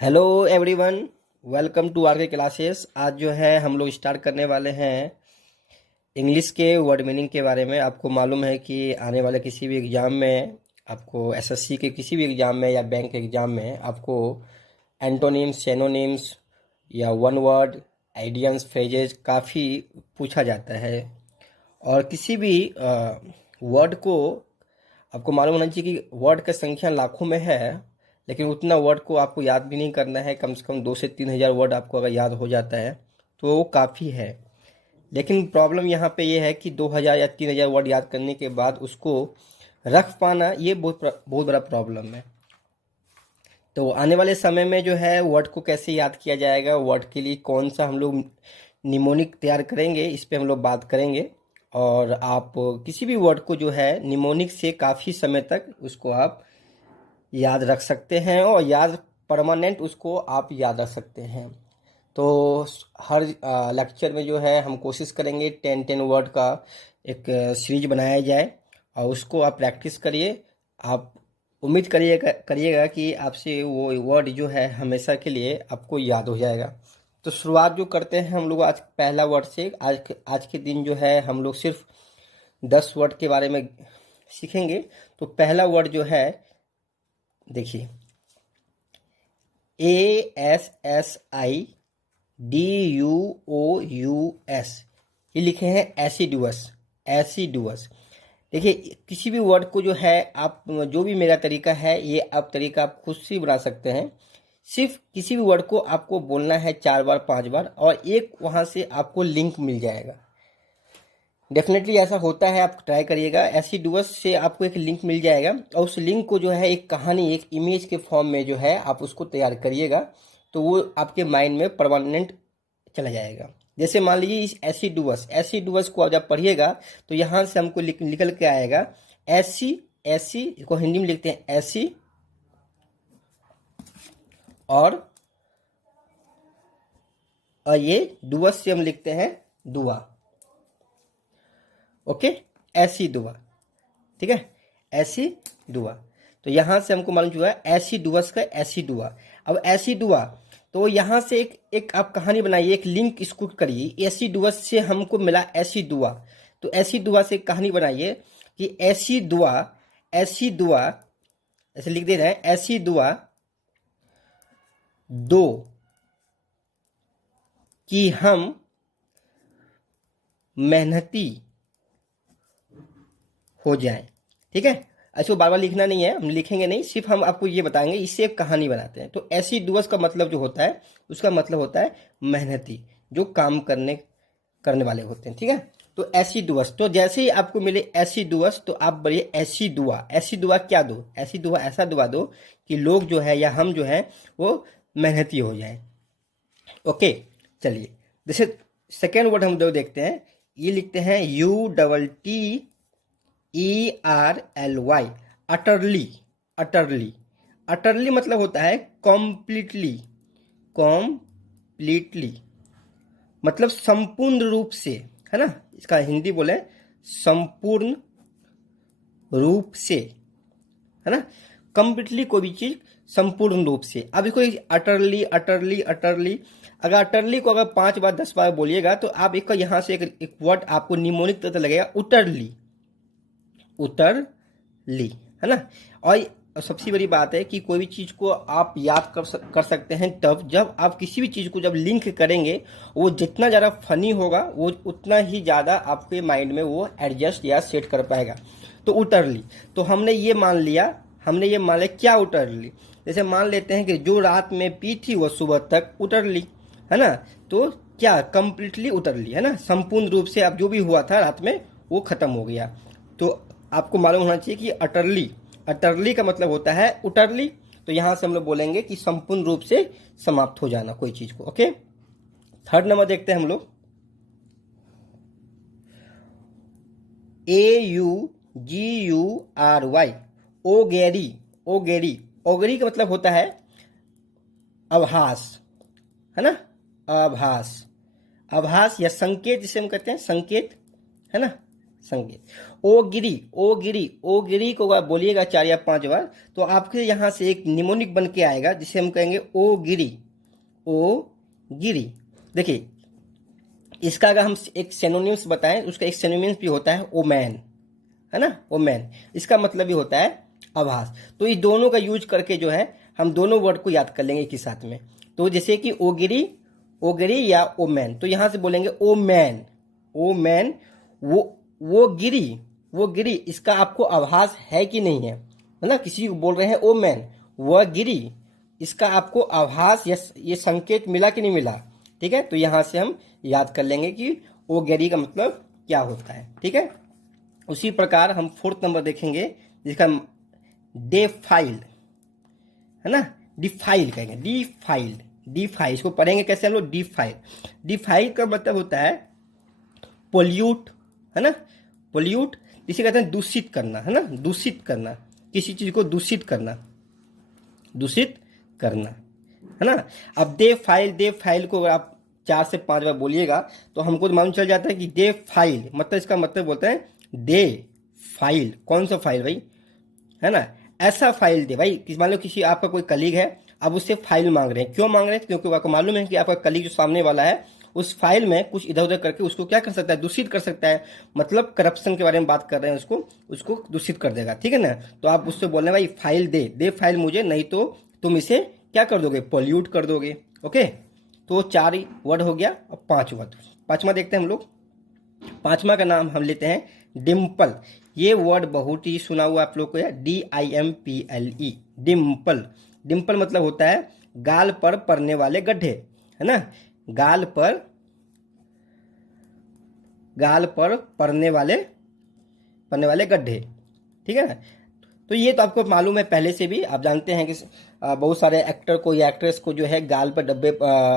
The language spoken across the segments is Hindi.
Hello everyone, welcome to R K classes. आज जो है हम लोग स्टार्ट करने वाले हैं इंग्लिश के वर्ड मीनिंग के बारे में। आपको मालूम है कि आने वाले किसी भी एग्ज़ाम में, आपको एसएससी के किसी भी एग्ज़ाम में या बैंक के एग्ज़ाम में आपको एंटोनिम्स, सिनोनिम्स या वन वर्ड, आइडियम्स, फ्रेजेज काफ़ी पूछा जाता है। और किसी भी वर्ड को आपको मालूम होना चाहिए कि वर्ड का संख्या लाखों में है, लेकिन उतना वर्ड को आपको याद भी नहीं करना है। कम से कम 2 से 3 हज़ार वर्ड आपको अगर याद हो जाता है तो वो काफ़ी है। लेकिन प्रॉब्लम यहाँ पे ये है कि 2 हज़ार या 3 हज़ार वर्ड याद करने के बाद उसको रख पाना, ये बहुत बड़ा प्रॉब्लम है। तो आने वाले समय में जो है वर्ड को कैसे याद किया जाएगा, वर्ड के लिए कौन सा हम लोग निमोनिक तैयार करेंगे, इस पे हम लोग बात करेंगे। और आप किसी भी वर्ड को जो है निमोनिक से काफ़ी समय तक उसको आप याद रख सकते हैं और याद परमानेंट उसको आप याद रख सकते हैं। तो हर लेक्चर में जो है हम कोशिश करेंगे 10 वर्ड का एक सीरीज बनाया जाए और उसको आप प्रैक्टिस करिए। आप उम्मीद करिएगा कि आपसे वो वर्ड जो है हमेशा के लिए आपको याद हो जाएगा। तो शुरुआत जो करते हैं हम लोग आज पहला वर्ड से। आज के दिन जो है हम लोग सिर्फ 10 वर्ड के बारे में सीखेंगे। तो पहला वर्ड जो है, देखिए, ASSIDUOUS, ये लिखे हैं एसिडुअस। एसिडुअस, देखिए, किसी भी वर्ड को जो है आप, जो भी मेरा तरीका है ये आप तरीका आप खुद से बना सकते हैं। सिर्फ किसी भी वर्ड को आपको बोलना है 4 बार 5 बार और एक वहाँ से आपको लिंक मिल जाएगा। डेफिनेटली ऐसा होता है, आप ट्राई करिएगा। एसिडुअस से आपको एक लिंक मिल जाएगा और उस लिंक को जो है एक कहानी, एक इमेज के फॉर्म में जो है आप उसको तैयार करिएगा, तो वो आपके माइंड में परमानेंट चला जाएगा। जैसे मान लीजिए इस एसिडुअस, एसिडुअस को आप जब पढ़िएगा तो यहाँ से हमको निकल के आएगा ऐसी। ऐसी को हिंदी में लिखते हैं ऐसी, और ये डुअस से हम लिखते हैं दुआ। ओके, ऐसी दुआ, ठीक है, ऐसी दुआ। तो यहाँ से हमको मालूम चुका है ऐसी डुअस का ऐसी दुआ। अब ऐसी दुआ, तो यहाँ से एक आप कहानी बनाइए, एक लिंक इसको करिए। ऐसी डुअस से हमको मिला ऐसी दुआ, तो ऐसी दुआ से एक कहानी बनाइए कि ऐसी दुआ, ऐसी दुआ, ऐसे लिख दे रहे हैं, ऐसी दुआ दो कि हम मेहनती हो जाए। ठीक है, ऐसे बार बार लिखना नहीं है, हम लिखेंगे नहीं, सिर्फ हम आपको ये बताएंगे, इससे एक कहानी बनाते हैं। तो ऐसी डुअस का मतलब जो होता है, उसका मतलब होता है मेहनती, जो काम करने वाले होते हैं। ठीक है, तो ऐसी डुअस, तो जैसे ही आपको मिले ऐसी डुअस तो आप बोलिए ऐसी दुआ। ऐसी दुआ क्या दो? ऐसी दुआ, ऐसा दुआ दो कि लोग जो है या हम जो है वो मेहनती हो जाए। ओके, चलिए, जैसे सेकेंड वर्ड हम दो देखते हैं। ये लिखते हैं UTTERLY, अटरली। अटरली, अटरली मतलब होता है कॉम्प्लीटली। कॉम्प्लीटली मतलब संपूर्ण रूप से, है ना। इसका हिंदी बोले संपूर्ण रूप से, है ना। कंप्लीटली कोई भी चीज संपूर्ण रूप से। अब इसको अटरली अटरली अटरली, अगर अटरली को अगर 5 बार 10 बार बोलिएगा तो आप एक यहाँ से एक वर्ड आपको निमोनिक तरह लगेगा, उटरली। उतर ली, है ना। और सबसे बड़ी बात है कि कोई भी चीज़ को आप याद कर सकते हैं तब जब आप किसी भी चीज़ को जब लिंक करेंगे, वो जितना ज़्यादा फनी होगा वो उतना ही ज़्यादा आपके माइंड में वो एडजस्ट या सेट कर पाएगा। तो उतर ली, तो हमने ये मान लिया, क्या उतर ली। जैसे मान लेते हैं कि जो रात में पी थी वो सुबह तक उतर ली, है ना। तो क्या कंप्लीटली उतर ली, है ना, संपूर्ण रूप से अब जो भी हुआ था रात में वो खत्म हो गया। तो आपको मालूम होना चाहिए कि अटरली, अटरली का मतलब होता है उटरली। तो यहां से हम लोग बोलेंगे कि संपूर्ण रूप से समाप्त हो जाना कोई चीज को। ओके, थर्ड नंबर देखते हैं हम लोग, AUGURY, ओगेरी। ओगेरी, ओगरी का मतलब होता है आभास, है ना। आभास, आभास या संकेत जिसे हम कहते हैं, संकेत, है ना, संकेत। ओ गिरी, ओ गिरी, ओ गिरी को आप बोलिएगा 4 या 5 बार तो आपके यहाँ से एक निमोनिक बन के आएगा जिसे हम कहेंगे ओ गिरी, ओ गिरी। देखिए इसका अगर हम एक सिनोनिम्स बताएं, उसका एक सिनोनिम्स भी होता है ओमैन, है ना, ओमैन। इसका मतलब भी होता है आभास। तो इस दोनों का यूज करके जो है हम दोनों वर्ड को याद कर लेंगे एक ही साथ में। तो जैसे कि ओगिरी, ओगिरी या ओमैन, तो यहां से बोलेंगे ओ मैन, ओ मैन। वो गिरी, वो गिरी, इसका आपको आभास है कि नहीं है ना, किसी को बोल रहे हैं ओ मैन, वह गिरी, इसका आपको आभास ये संकेत मिला कि नहीं मिला। ठीक है, तो यहां से हम याद कर लेंगे कि ओ गिरी का मतलब क्या होता है। ठीक है, उसी प्रकार हम 4th नंबर देखेंगे जिसका डेफाइल, है ना, डिफाइल कहेंगे, डिफाइल, डिफाइल, इसको पढ़ेंगे कैसे हम लोग, डिफाइल। डिफाइल का मतलब होता है पोल्यूट, है ना, पोल्यूट, जिसे कहते हैं दूषित करना, है ना, दूषित करना, किसी चीज को दूषित करना, दूषित करना, है ना। अब दे फाइल को अगर आप 4 से 5 बार बोलिएगा तो हमको मालूम चल जाता है कि दे फाइल मतलब इसका मतलब बोलते हैं दे फाइल। कौन सा फाइल भाई, है ना, ऐसा फाइल दे भाई। मान लो किसी आपका कोई कलीग है, अब उससे फाइल मांग रहे हैं, क्यों मांग रहे हैं, क्योंकि आपको मालूम है कि आपका कलीग जो सामने वाला है उस फाइल में कुछ इधर उधर करके उसको क्या कर सकता है, दूषित कर सकता है। मतलब करप्शन के बारे में बात कर रहे हैं, उसको दूषित कर देगा। ठीक है ना, तो आप उससे बोल रहे हैं भाई फाइल दे फाइल मुझे, नहीं तो तुम इसे क्या कर दोगे, पॉल्यूट कर दोगे। ओके, तो 4 ही वर्ड हो गया। अब 5 वर्ड, 5वां देखते हैं हम लोग। 5वां का नाम हम लेते हैं डिम्पल। ये वर्ड बहुत ही सुना हुआ आप लोग को है, DIMPLE, डिम्पल। डिम्पल मतलब होता है गाल पर पड़ने वाले गड्ढे, है ना, गाल पर पड़ने वाले गड्ढे। ठीक है ना, तो ये तो आपको मालूम है पहले से भी, आप जानते हैं कि बहुत सारे एक्टर को या एक्ट्रेस को जो है गाल पर डब्बे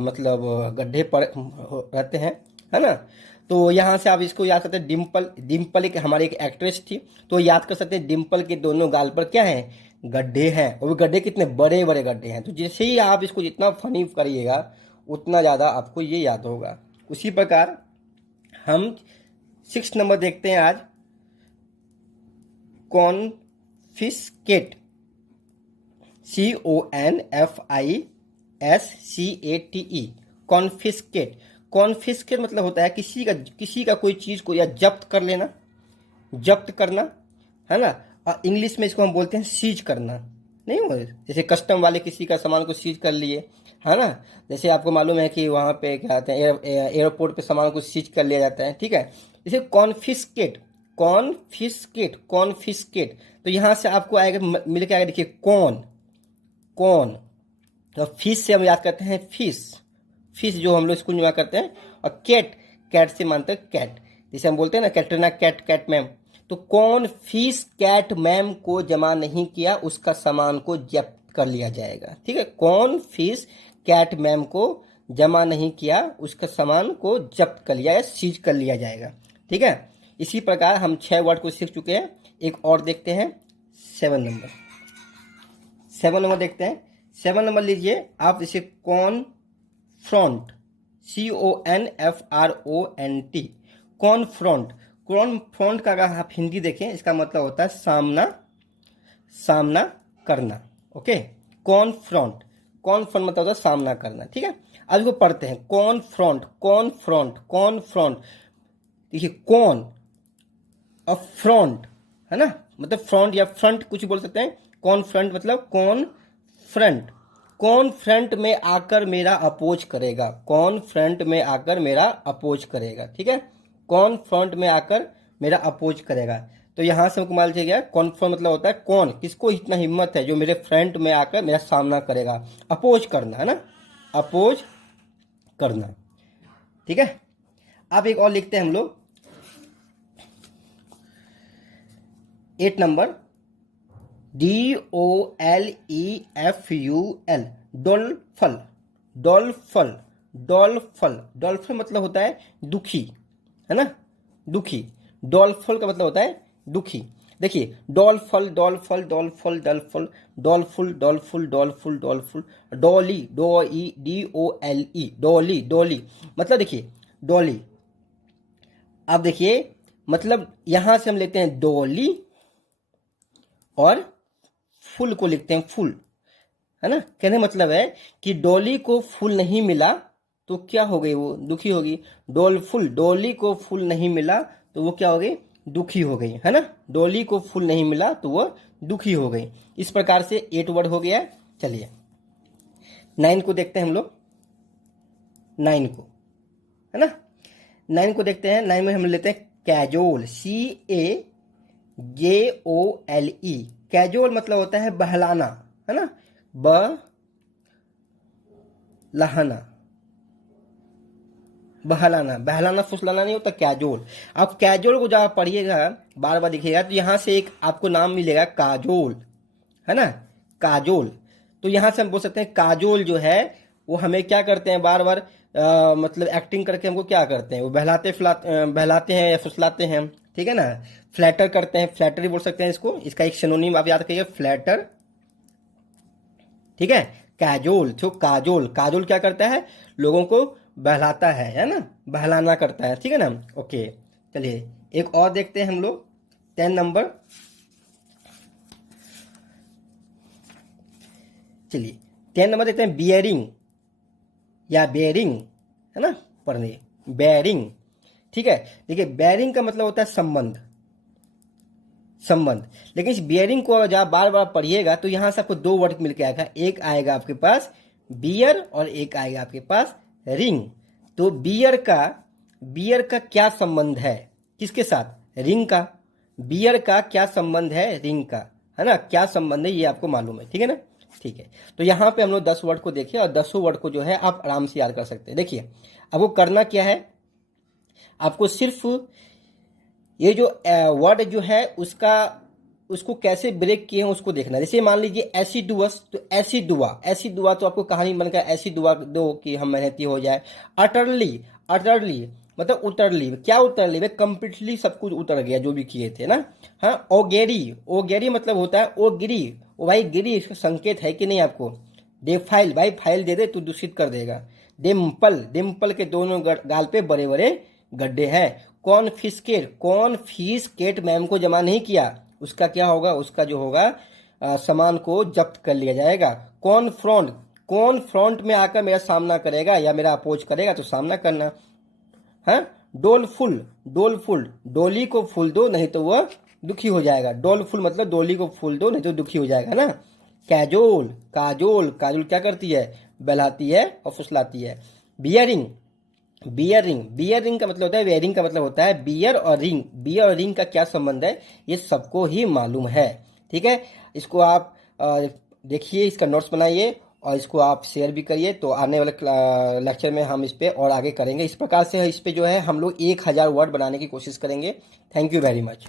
मतलब गड्ढे पर रहते हैं, है ना। तो यहाँ से आप इसको याद करते हैं डिम्पल। डिम्पल एक हमारी एक एक्ट्रेस थी, तो याद कर सकते हैं डिम्पल के दोनों गाल पर क्या है, गड्ढे हैं, और वो गड्ढे कितने बड़े बड़े गड्ढे हैं। तो जैसे ही आप इसको जितना फनी करिएगा उतना ज़्यादा आपको ये याद होगा। उसी प्रकार हम 6 नंबर देखते हैं आज, कॉन्फिस्केट, CONFISCATE, कॉन्फिस्केट। कॉन्फिस्केट मतलब होता है किसी का कोई चीज को या जब्त कर लेना, जब्त करना, है ना। और इंग्लिश में इसको हम बोलते हैं सीज करना, नहीं हो, जैसे कस्टम वाले किसी का सामान को सीज कर लिए, है ना। जैसे आपको मालूम है कि वहाँ पे क्या कहते हैं, एयरपोर्ट पे सामान को सीज कर लिया जाता है। ठीक है, जैसे कॉन्फिस्केट, कॉन्फिस्केट, कॉन्फिस्केट, तो यहाँ से आपको आएगा, मिल के आएगा, देखिए कौन, कौन, तो फिश से हम याद करते हैं फिश, फिश जो हम लोग स्कूल में याद करते हैं। और कैट, कैट से मानते हैं कैट, जैसे हम बोलते हैं ना कैटरीना कैट, कैट मैम। तो कौन फिश कैट मैम को जमा नहीं किया उसका सामान को जब्त कर लिया जाएगा। ठीक है, कौन फिश कैट मैम को जमा नहीं किया उसका सामान को जब्त कर लिया या सीज कर लिया जाएगा। ठीक है, इसी प्रकार हम 6 वर्ड को सीख चुके हैं। एक और देखते हैं 7 नंबर। 7 नंबर देखते हैं। 7 नंबर लीजिए आप, जैसे कॉन्फ्रंट, CONFRONT, कॉन्फ्रंट। कॉन्फ्रंट का अगर आप हिंदी देखें इसका मतलब होता है सामना करना। ओके, कॉन्फ्रंट, कॉन्फ्रंट मतलब होता है सामना करना। ठीक है, अब इसको पढ़ते हैं, कॉन्फ्रंट, कॉन्फ्रंट, कॉन्फ्रंट। देखिए कौन और फ्रंट, है ना, मतलब फ्रंट या फ्रंट कुछ बोल सकते हैं। कॉन्फ्रंट मतलब कौन फ्रंट, कौन फ्रंट में आकर मेरा अपोज करेगा, कौन फ्रंट में आकर मेरा अपोज करेगा। ठीक है, कौन फ्रंट में आकर मेरा अपोज करेगा। तो यहां से हमको मालूम चल गया कॉन्फ्रंट मतलब होता है कौन, किसको इतना हिम्मत है जो मेरे फ्रंट में आकर मेरा सामना करेगा, अपोज करना, है ना, अपोज करना। ठीक है, अब एक और लिखते हैं हम लोग 8 नंबर, DOLEFUL, डोलफल, डोलफल, डोलफल। डोलफल मतलब होता है दुखी, है ना, दुखी। डोलफल का मतलब होता है दुखी। देखिए डोलफल, डोलफल, डोलफल, डोलफल, डोलफुल, डोलफुल, डोलफुल, डोलफुल, डोली, DOLE, डोली, डोली मतलब देखिए डोली। अब देखिए मतलब यहां से हम लेते हैं डॉली और फुल को लिखते हैं फुल, है ना। कहने मतलब है कि डॉली को फूल नहीं मिला तो क्या हो गई, वो दुखी होगी। डोलफुल, डॉली को फूल नहीं मिला तो वो क्या हो गई, दुखी हो गई, है ना। डॉली को फूल नहीं मिला तो वो दुखी हो गई। इस प्रकार से 8 वर्ड हो गया। चलिए 9 को देखते हैं हम लोग, 9 को, है ना। 9 को देखते हैं। 9 में हम लेते हैं कैजोल, CAJOLE। कैजोल मतलब होता है बहलाना, है ना, बहलाना, बहलाना, बहलाना फुसलाना नहीं होता, कैजोल। आप कैजोल को जब आप पढ़िएगा, बार बार दिखिएगा तो यहाँ से एक आपको नाम मिलेगा काजोल, है ना, काजोल। तो यहाँ से हम बोल सकते हैं काजोल जो है वो हमें क्या करते हैं, बार बार मतलब एक्टिंग करके हमको क्या करते हैं, वो बहलाते हैं या फुसलाते हैं, ठीक है ना। फ्लैटर करते हैं, फ्लैटर ही बोल सकते हैं इसको। इसका एक सिनोनिम आप याद करिए, फ्लैटर, ठीक है। कैजोल, तो काजोल, काजोल क्या करता है, लोगों को बहलाता है ना, बहलाना करता है, ठीक है ना। ओके, चलिए एक और देखते हैं हम लोग, 10 नंबर। चलिए 10 नंबर देखते हैं, बियरिंग या बेरिंग, है ना, पढ़ने, बेरिंग, ठीक है। देखिए बेरिंग का मतलब होता है संबंध, संबंध। लेकिन इस बियरिंग को जब बार बार पढ़िएगा तो यहां से आपको 2 वर्ड मिलकर आएगा, एक आएगा आपके पास बियर और एक आएगा आपके पास रिंग। तो बियर का क्या संबंध है, किसके साथ, रिंग का। बियर का क्या संबंध है, रिंग का, है ना। क्या संबंध है ये आपको मालूम है, ठीक है ना। ठीक है, तो यहाँ पे हम लोग 10 वर्ड को देखे और 10 वर्ड को जो है आप आराम से याद कर सकते हैं। देखिए आपको करना क्या है, आपको सिर्फ ये जो वर्ड जो है उसको कैसे ब्रेक किए हैं उसको देखना। जैसे मान लीजिए एसिडुअस, तो ऐसी दुआ तो आपको कहानी बनकर ऐसी दुआ दो कि हम मेहनती हो जाए। अटरली, अटरली मतलब उतरली, क्या उतरली, वे कंप्लीटली सब कुछ उतर गया जो भी किए थे ना। हाँ, ओगेरी, ओगेरी मतलब होता है ओ गिरी, ओ भाई गिरी, इसका संकेत है कि नहीं आपको। डेफाइल, भाई फाइल दे दे तो दूषित कर देगा। डिम्पल, डिम्पल के दोनों गाल पे बड़े बड़े गड्ढे हैं। कॉन्फिस्केट, कॉन्फिस्केट मैम को जमा नहीं किया, उसका क्या होगा, उसका जो होगा सामान को जब्त कर लिया जाएगा। कॉन्फ्रॉन्ट, कॉन्फ्रॉन्ट में आकर मेरा सामना करेगा या मेरा अपोज करेगा तो सामना करना है। डोलफुल, डोलफुल, डोली को फूल दो नहीं तो वह दुखी हो जाएगा। डोलफुल मतलब डोली को फूल दो नहीं तो दुखी हो जाएगा ना। कैजोल, काजोल, काजोल क्या करती है, बहलाती है और फुसलाती है। बियरिंग, बियरिंग, बियरिंग का मतलब होता है, वेयरिंग का मतलब होता है बियर और रिंग। बियर और रिंग का क्या संबंध है ये सबको ही मालूम है, ठीक है। इसको आप देखिए, इसका नोट्स बनाइए और इसको आप शेयर भी करिए। तो आने वाले लेक्चर में हम इस पे और आगे करेंगे। इस प्रकार से इस पे जो है हम लोग 1000 वर्ड बनाने की कोशिश करेंगे। Thank you very much.